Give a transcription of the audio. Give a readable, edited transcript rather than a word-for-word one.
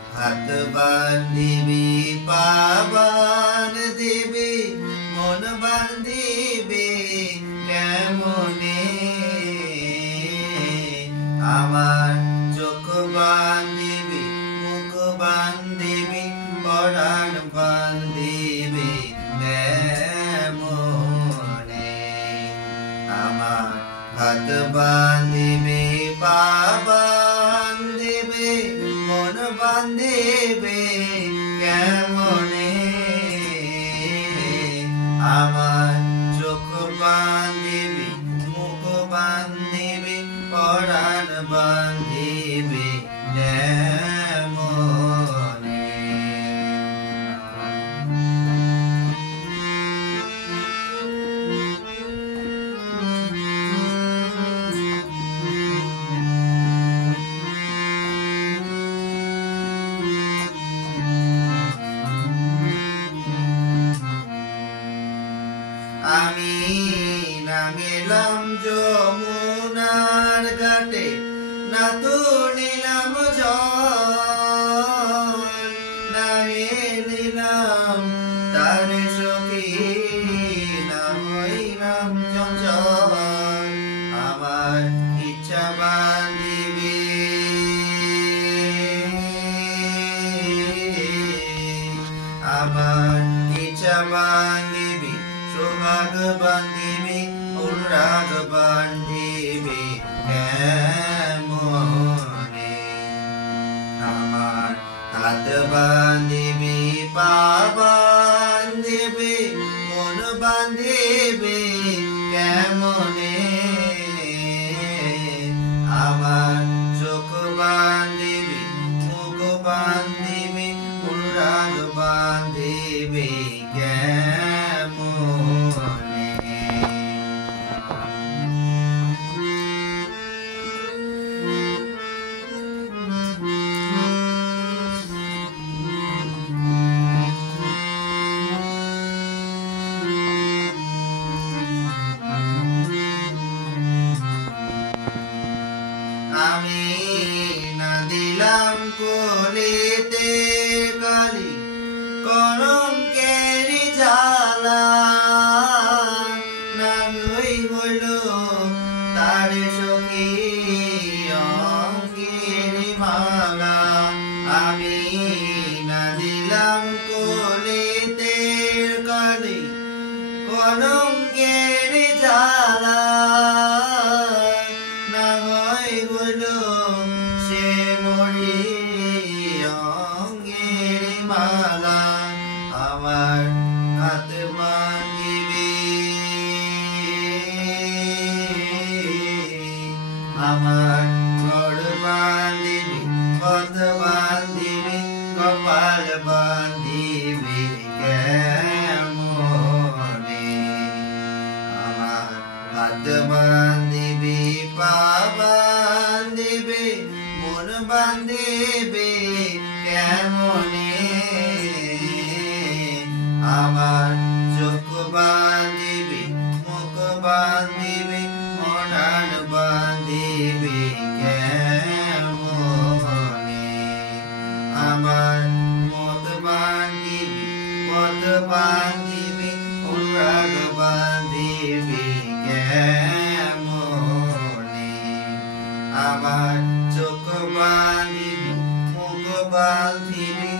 হাত বান্ধিবি পা বান্ধিবি মন বান্ধিবি কেমনে আমার চোখ বান্ধিবি মুখ বান্ধিবি পরাণ বান্ধিবি কেমনে আমার হাত বান্ধিবি পা বান্ধিবি মন বান্ধিবি কেমনে আমার চোখ বান্ধিবি মুখ বান্ধিবি পরাণ বান্ধিবি কেমনে আমি না গেলাম যমুনার ঘাটে না তুলিলাম জল না এলিলাম তার সখী না হইলাম চঞ্চল আমার ইচ্ছা বান্ধিবি আমার ইচ্ছা বান্ধিবি সোহাগ বান্ধিবি অনুরাগ বান্ধিবি কেমনে আমার হাত বান্ধিবি পা বান্ধিবি মন বান্ধিবি কেমনে আমার চোখ বান্ধিবি মুখ বান্ধিবি অনুরাগ বান্ধিবি কেমনে আমি না দিলাম কলিতে কালি কলঙ্কের জ্বালা না হইল তার সখী অঙ্গের মালা আমি না দিলাম কলিতে কালি কলঙ্কের জ্বালা না হইল সে মরি অঙ্গের মালা আমার হাত বান্ধিবি আমার ঘর বান্ধিবি পথ বান্ধিবি কপাল বান্ধিবি কেমনে আমার হাত বান্ধিবি পা বান্ধিবি মন বান্ধিবি কেমনে আমার চোখ বান্ধিবি মুখ বান্ধিবি পরাণ বান্ধিবি কেমনে আমার মত বান্ধিবি পথ বান্ধিবি অনুরাগ বান্ধিবি কেমনে আমার চোখ বান্ধিবি মুখ বান্ধিবি